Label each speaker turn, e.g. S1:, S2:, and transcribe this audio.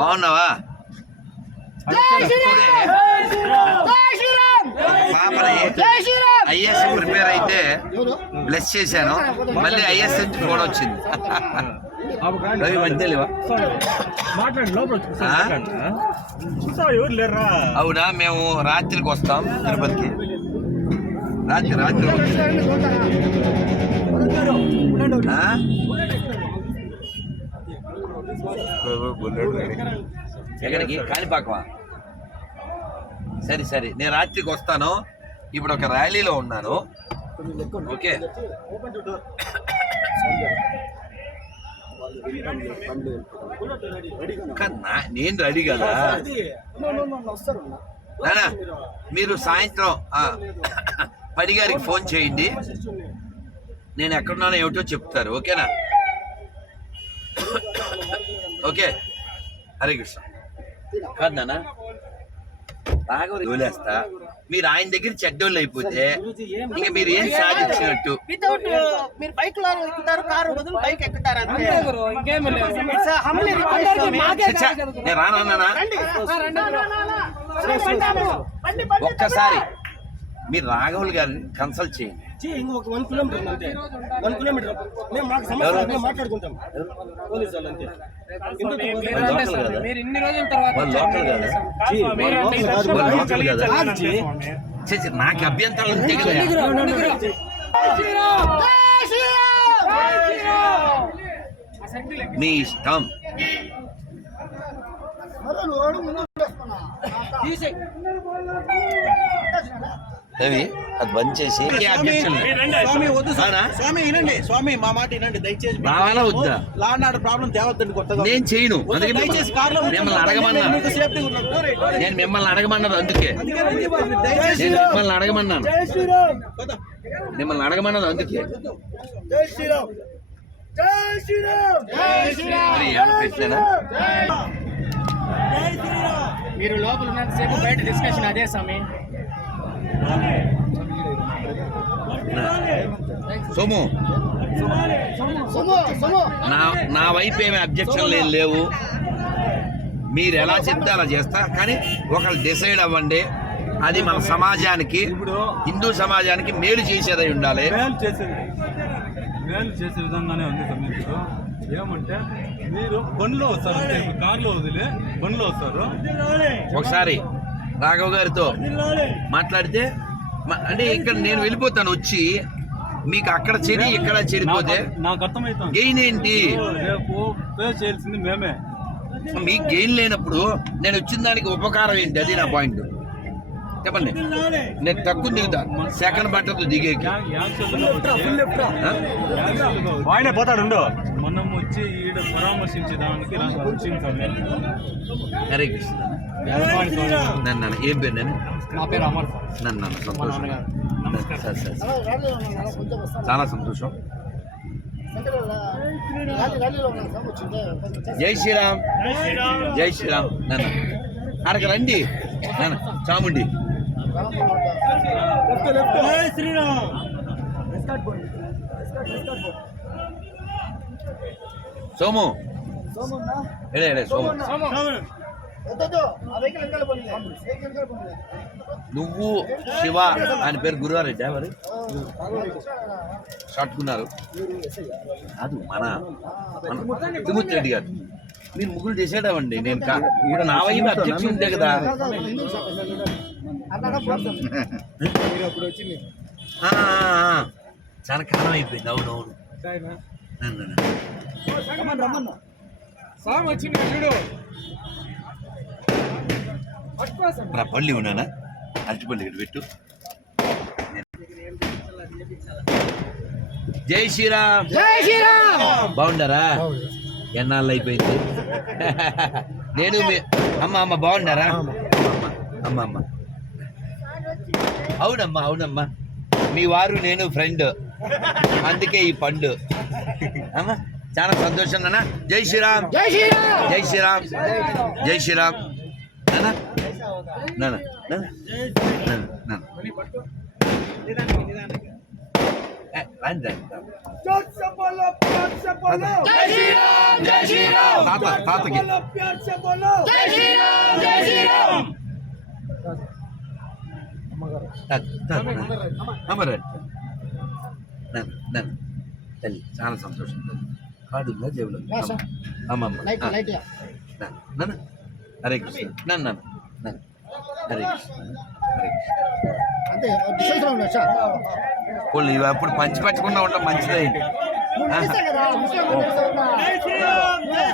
S1: బాగున్నావా? Is prepare అయితే bless చేశాను. మళ్ళీ ఐఎస్ నుంచి ఫోన్ వచ్చింది. రవి మధ్యలేవా అవునా? మేము రాత్రికి వస్తాం తిరుపతికి. రాత్రి రాత్రి? ఎక్కడికి? కాణిపాకమా? సరే సరే. నేను రాత్రికి వస్తాను. ఇప్పుడు ఒక ర్యాలీలో ఉన్నాను. ఓకే. నేను రెడీ కదా? మీరు సాయంత్రం పడి గారికి ఫోన్ చేయండి. నేను ఎక్కడున్నానో ఏమిటో చెప్తారు. ఓకేనా? ఓకే. హరే కృష్ణ. కాదు నాన్న. రాఘవ వదిలేస్తా మీరు ఆయన దగ్గర చెడ్డోళ్ళు అయిపోతే ఇంక మీరు ఏం సాధించినట్టు?
S2: వితౌట్ మీరు బైక్లో ఎక్కుతారు కారు బదులు బైక్ ఎక్కుతారు అంతే.
S1: నేను ఒక్కసారి మీరు రాఘవులు గారిని కన్సల్ట్ చేయండి.
S3: ఇంకొక వన్ కిలోమీటర్ అంతే. వన్ కిలోమీటర్ మేము మాకు సమస్య మేము మాట్లాడుకుంటాం. పోలీసు వాళ్ళు అంతే.
S4: మీరు ఇన్ని రోజుల తర్వాత
S1: నాకు అభ్యంతరాలు మీ ఇష్టం. రవి అది బంద్ చేసి.
S3: స్వామి? స్వామి వినండి. స్వామి మా మాట వినండి. దయచేసి
S1: రావాలా వద్దా?
S3: లా నాడు ప్రాబ్లం తేవద్దండి కొత్తగా.
S1: నేను చేయను.
S3: దయచేసి కార్లో
S1: మిమ్మల్ని అడగమన్నా. నేను మిమ్మల్ని అడగమన్నది అందుకే. నేను మిమ్మల్ని అడగమన్నాను. మిమ్మల్ని అడగమన్నది అందుకే.
S3: జై శ్రీరామ్. జై శ్రీరామ్.
S2: జై శ్రీరామ్.
S1: మరి ఏమన్నా పెట్టలేనా?
S3: జై శ్రీరామ్.
S4: మీరు లోపల ఉన్నంతసేపు బయట డిస్కషన్ అదే స్వామి.
S1: సోము.
S2: సుము సుము
S1: నా నా వైపు ఏమి అబ్జెక్షన్లు ఏం లేవు. మీరు ఎలా చెప్తే అలా చేస్తా. కానీ ఒకళ్ళు డిసైడ్ అవ్వండి. అది మన సమాజానికి హిందూ సమాజానికి మేలు చేసేదై ఉండాలి.
S5: మేలు చేసేది మేలు చేసే విధంగానే ఉంది ఏమంటే మీరు బండిలో వస్తారు కార్లో వదిలే బండిలో వస్తారు.
S1: ఒకసారి రాఘవ్ గారితో మాట్లాడితే అంటే ఇక్కడ నేను వెళ్ళిపోతాను వచ్చి. మీకు అక్కడ చెడి ఇక్కడ చెడిపోతే
S5: నాకు- అర్థమవుతుంది
S1: గెయిన్ ఏంటి?
S5: రేపు పే చేయాల్సింది మేమే.
S1: మీకు గెయిన్ లేనప్పుడు నేను వచ్చిన దానికి ఉపకారం ఏంటి? అది నా పాయింట్. చెప్పండి. నేను తక్కువ దిగుతా. సెకండ్ బట్టతో దిగేకి.
S6: ఆయనే పోతాడు
S5: మనం వచ్చి ఈడ పరామర్శించడానికి నాకు వచ్చింది.
S1: హరే కృష్ణ. నన్ను ఏం పేరు నేను
S4: నా పేరు అమర్
S1: నన్ను సంతోషం. సరే, సరే. చాలా సంతోషం. జై శ్రీరామ్. జై శ్రీరామ్. నన్ను అక్కడికి రండి. నన్ను చాముండి.
S3: జై శ్రీరామ్.
S1: సోము ఎడే ఎడే సోము నువ్వు శివ ఆయన పేరు గురువారెడ్డి మరి షాట్కున్నారు కాదు మన తిరుమూర్తి రెడ్డి గారు మీరు ముగ్గురు డిసైడ్ అవ్వండి నేను ఈడ నా వైపు అబ్జెక్షన్ ఉంటే కదా ఆ, ఆ, ఆ. చాలా కాలం అయిపోయింది అవును
S4: వచ్చింది చూడు
S1: నా పల్లి ఉన్నానా అరటిపల్లి ఇక్కడ పెట్టు. జై శ్రీరామ్.
S2: జై శ్రీరామ్.
S1: బాగుండారా ఎన్నాళ్ళు అయిపోయింది? నేను అమ్మ అమ్మ బాగుండారా అమ్మ అమ్మ. అవునమ్మా అవునమ్మా. మీ వారు నేను ఫ్రెండ్ అందుకే ఈ పండు. చాలా సంతోషం నాన్న జై శ్రీరామ్.
S2: జై శ్రీరామ్.
S1: జై శ్రీరామ్. జై శ్రీరామ్. నాన్న ನಂಬರ್ ತಲ್ಲಿ ಚಾಲ ಸಂತೋಷ கார்டு இருந்தா ஜெயில ஆமா ஆமா ஹரே கிருஷ்ணா
S2: நான் நான் நான் ஹரே
S1: கிருஷ்ணா పోలీ ఇప్పుడు పంచి పట్టకుండా
S2: ఉంటాం మంచిదే